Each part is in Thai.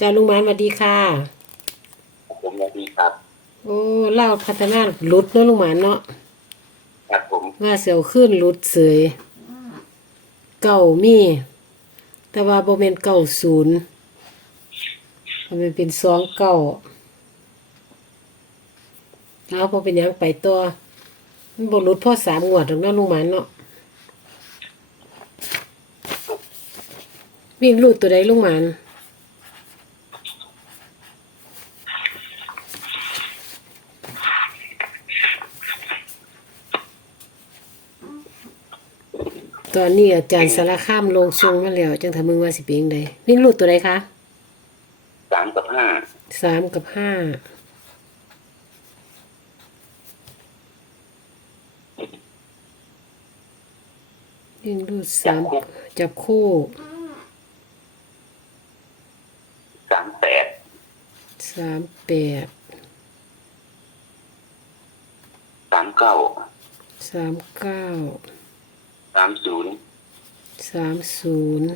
จ้าลุงหมานสวัสดีค่ะ ผมสวัสดีครับ โอ้เล่าพัฒนาหลุดเนาะลุงหมานเนาะครับผมว่าเสียวขึ้นหลุดเสยเก่ามี แต่ว่าบ่แม่นเก่าศูนย์มันเป็นสองเก่าเอาพอเป็นหยังไปตัวมันบ่หลุดพ่อสามงวดหรอกเนาะลุงหมานเนาะวิ่งรูดตัวใดลุงหมาน ตอนนี้อาจารย์สารข้ามลงทรงมาแล้วจังทำมึงว่าสิเป็นยังไงวิ่งรูดตัวใดคะสามกับห้าสามกับห้าวิ่งรูดสามจับคู่สามแปดสามแปดสามเก้าสามเก้า สามศูนย์สามศูนย์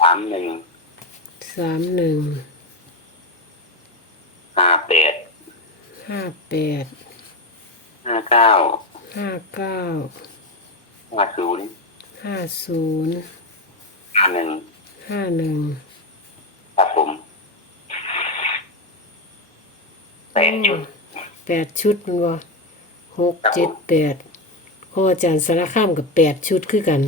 สามหนึ่งสามหนึ่งห้าแปดห้าแปดห้าเก้าห้าเก้าห้าศูนย์ห้าศูนย์ห้าหนึ่งห้าหนึ่งครับผมแปดชุดแปดชุดมันว่าหกเจ็ดแปด ขออาจารย์สารข้ามกับแปดชุดคือกัน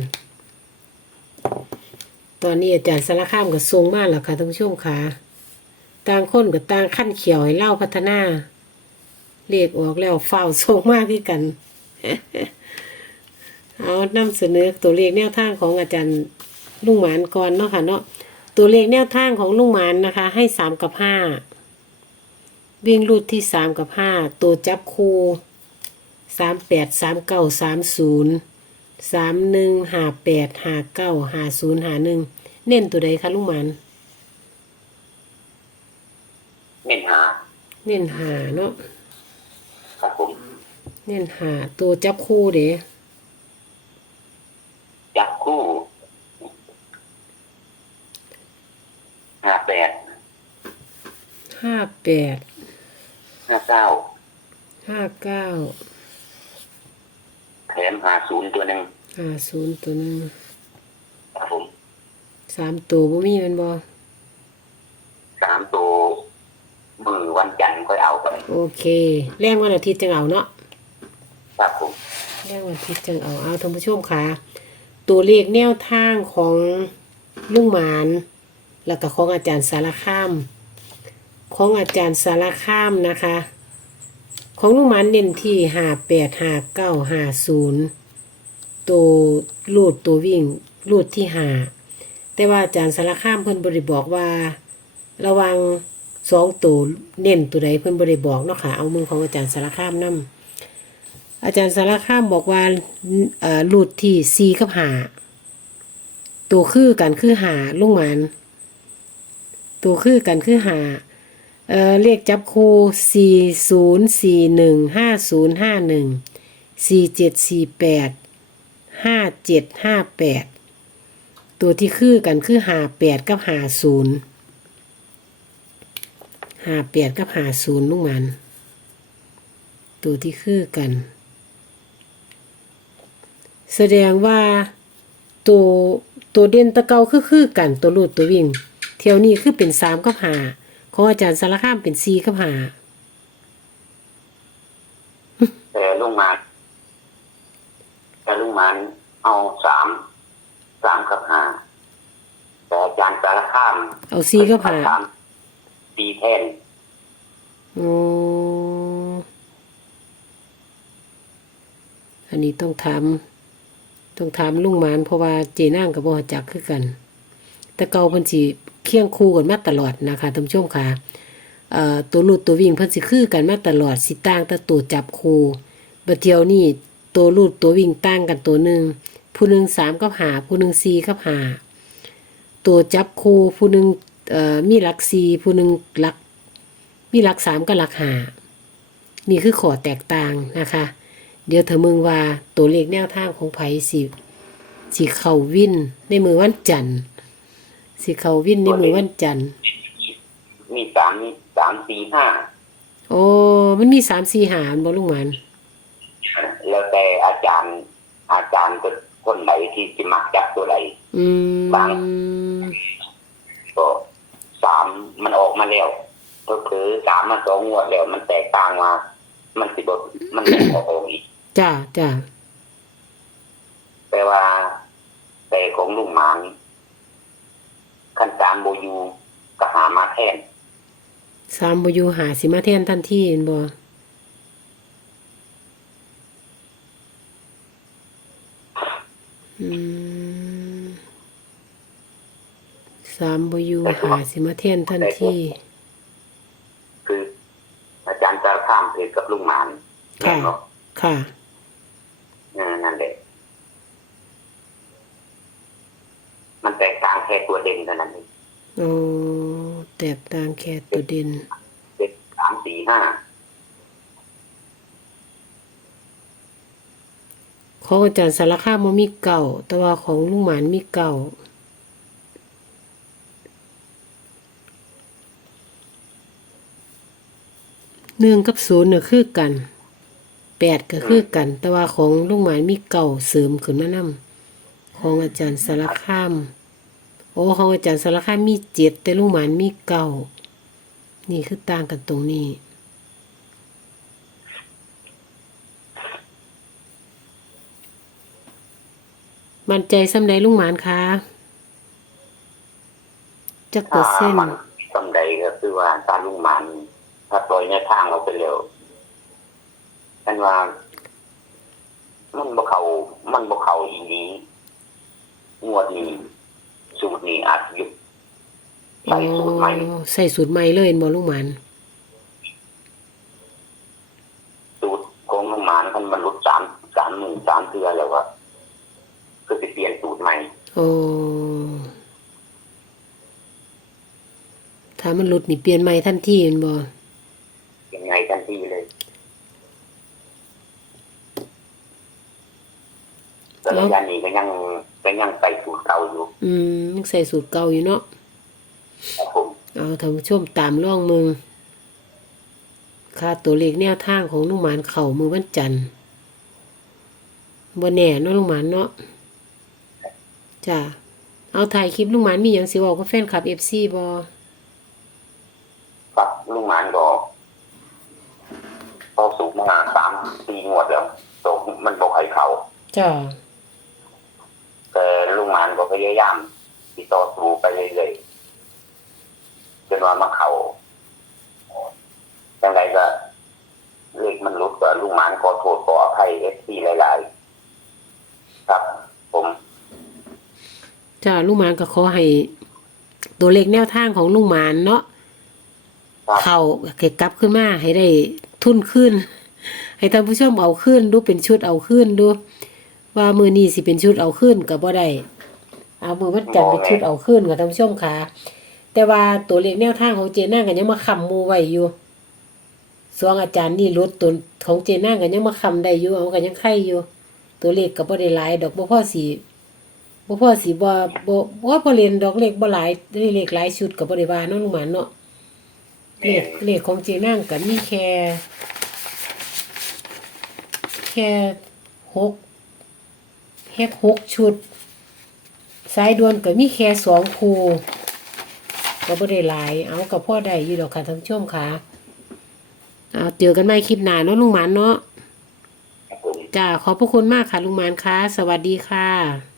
ตอนนี้อาจารย์สารข้ามกับทรงมากแล้วค่ะท่านผู้ชมค่ะต่างคนกับต่างขั้นเขียวให้เล่าพัฒนาเรียกออกแล้วเฝ้าทรงมากคือกัน เอานำเสนอตัวเลขแนวทางของอาจารย์ลุงหมานก่อนเนาะค่ะเนาะตัวเลขแนวทางของลุงหมานนะคะ ให้สามกับห้าวิ่งรูดที่สามกับห้าตัวจับคู สามแปดสามเก้าสามศูนย์สามหนึ่งห้าแปดห้าเก้าห้าศูนย์ห้าหนึ่งเน้นตัวใดคะลุงหมันเน้นหาเน้นหาเนาะครับผมเน้นหาตัวจับคู่เด้จับคู่ห้าแปดห้าแปดห้าเก้าห้าเก้า แถมหาศูนย์ตัวหนึ่งห้าศูนย์ตัวหนึงครับผมสามตัวบ่มีแมันบ่สามตัวมือวันจันทร์ค่อยเอาไปโอเค แรงวันอาทิตย์จังเอาเนาะครับผมแรกวันอาทิตย์จังเอาเอาท่านผู้ชมค่ะ ตัวเลขแนวทางของลุงหมาน แล้วก็ของอาจารย์สารคาม ของอาจารย์สารคามนะคะ ของลุงหมานเน้นที่หาแปดหาเก้าหาศูนย์ตัวลูดตัววิ่งลูดที่หาแต่ว่าอาจารย์สารคามเพิ่นบริบอกว่า ระวังสองตัวเน้นตัวใดเพิ่นบริบอกเนาะค่ะเอามือของอาจารย์สารคามนำอาจารย์สารคามบอกว่าลุดที่สี่กับหาตัวคือกันคือหาลุงหมันตัวคือกันคือหา เออเรียกจับคู่สี่ศูนย์สี่หนึ่งห้าศูนย์ห้าหนึ่งสี่เจ็ดสี่แปดห้าเจ็ดห้าแปดตัวที่คือกันคือหาแปดกับหาศูนย์หาแปดกับหาศูนย์ลุงหมัน ตัวที่คือกัน แสดงว่าตัวตัวเด่นตะเกาคือคือกันตัวรูดตัววิ่ง เที่ยวนี้คือเป็นสามกับหา ของอาจารย์สารคามเป็นสี่กับหาแต่ลุงมานแต่ลุงมานเอาสามสามกับห้าแต่อาจารย์สารข้าม เอาสี่กับหาสามตีแท่นโอ้อันนี้ต้องถามต้องถามลุงหมานเพราะว่าเจนั่งกับบ่จักคือกัน แต่เก่าเพิ่นสิ เคียงคู่กันมาตลอดนะคะท่านผู้ชมค่ะตัวลูดตัววิ่งเพิ่นสิคือกันมาตลอดสิต่างแต่ตัวจับคู่บัดเทียวนี้ตัวลูดตัววิ่งต่างกันตัวหนึ่งผู้หนึ่งสามกับหาผู้หนึ่งสี่กับหาตัวจับคู่ผู้หนึ่งมีหลักสี่ผู้หนึ่งหลัก มีหลักสามกับหลักหานี่คือขอแตกต่างนะคะ เดี๋ยวเธอมึงว่าตัวเลขแนวทางของไผสิสิเขาวินในมือวันจันทร์ สิเข้าวินในมือวันจันทร์ที่มีสามสามสี่ห้าโอ้มันมีสามสี่หารบ่ลุงหมันแล้วแต่อาจารย์ อาจารย์ก็คนไหนที่จะมักจับตัวไหนอืมบางก็สามมันออกมาแล้วก็คือสามมาสองงวดแล้ว มันแตกต่างมา มันสิบมันแตกออกอีกจ้าจ้าแต่ว่า แต่ของลุงหมาน ขั้นสามโบอยูก็หามาแทนสามบอยู่หาสิมาแทนทันทีเห็นบ่อืมสามบอยู่หาสิมาแทนทันทีคือ อาจารย์จะข้ามเพจกับลุงหมานค่ะเนาะค่ะ เออนั่นแหละมันแตกต่างแค่ตัวเด่นเท่านั้นเอง โอ้แตกต่างแค่ตัวเด่นเจ็ดสามสี่ห้าของอาจารย์สารคามบ่มีเก่า แต่ว่าของลุงหมานมีเก่า หนึ่งกับศูนย์เนี่ยคือกัน แปดก็คือกัน แต่ว่าของลุงหมานมีเก่าเสริมขึ้นมานำของอาจารย์สารคาม โอ้ของอาจารย์สารคามมีเจ็ดแต่ลุงหมานมีเก่านี่คือต่างกันตรงนี้มันใจสำใดลุงหมานคะจักเปอถ้าร์เซ็นต์มันสำใดก็คือว่าตาลุงหมานถ้าปล่อยในทางเราไปเร็วฉันว่า มันบ่เขามันบ่เขาอีนี้งวดนี้ สูตรนี้อาจหยุดใส่สูตรใหม่อ๋อใส่สูตรใหม่เลยเห็นบ่ลุงหมานสูตรของลุงหมานท่านบรรลุสามสามหมื่นสามเทือแล้วว่าก็จะเปลี่ยนสูตรใหม่โอ้ถ้ามันหลุดนี่เปลี่ยนใหม่ทันทีเห็นบ่ ยังไงทันทีเลย แต่ระยะนี้ก็ยังก็ยังใส่สูตรเก่าอยู่ อืมยังใส่สูตรเก่าอยู่เนาะครับผมเอาท่านผู้ชมตามร่องมึงค่าตัวเลขแนวทางของลุงหมานเข่ามือวันจันทร์บ่แน่เนาะลุงหมานเนาะจ้ะเอาถ่ายคลิปลุงหมานมีหยังสิเว้ากับแฟนคลับ FC บ่ครับลุงหมานก็พอสูงมาสามปีงวดแล้วตกมันบอกให้เขาจ้ะ แต่ลุงหมานก็พยายามติดต่อสู้ไปเรื่อยๆจนว่ามาเขายังไงก็เลขมันหลุดก็ลุงหมานขอโทษขออภัยเอฟซีหลายๆ ครับ ผมจ้ะลุงหมานก็ขอให้ ตัวเลขแนวทางของลุงหมานเนาะครับเข้าเก็บกลับขึ้นมาให้ได้ทุนขึ้น ให้ท่านผู้ชมเอาขึ้นดูเป็นชุดเอาขึ้นดู ว่ามือนี้สิเป็นชุดเอาขึ้นก็บ่ได้เอามือวันจันทร์เป็นชุดเอาขึ้นกับท่านผู้ชมค่ะ แต่ว่าตัวเลขแนวทางของเจน่ากันยังมาคำมูไว้อยู่สองอาจารย์นี่ลดตัวของเจน่ากันยังมาคำได้อยู่เอากันยังไข่อยู่ ตัวเลขก็บ่ได้หลายดอกบ่พอสีบ่พอสีบ่บ่บ่พอเรียนดอกเลขบ่หลายเลขหลายชุดก็บ่ได้ว่าเนาะลุงหมานเนาะเลขเลขของเจน่าก็มีแค่แค่หก แค่หกชุด สายด่วนก็มีแค่สองคูก็บ่ได้หลาย เอากับพ่อได้อยู่ดอกค่ะท่านผู้ชมค่ะเอาเจอกันใหม่คลิปหน้าเนาะลุงหมานเนาะครับผมจ้าขอบพระคุณมากค่ะลุงหมานค่ะ สวัสดีค่ะ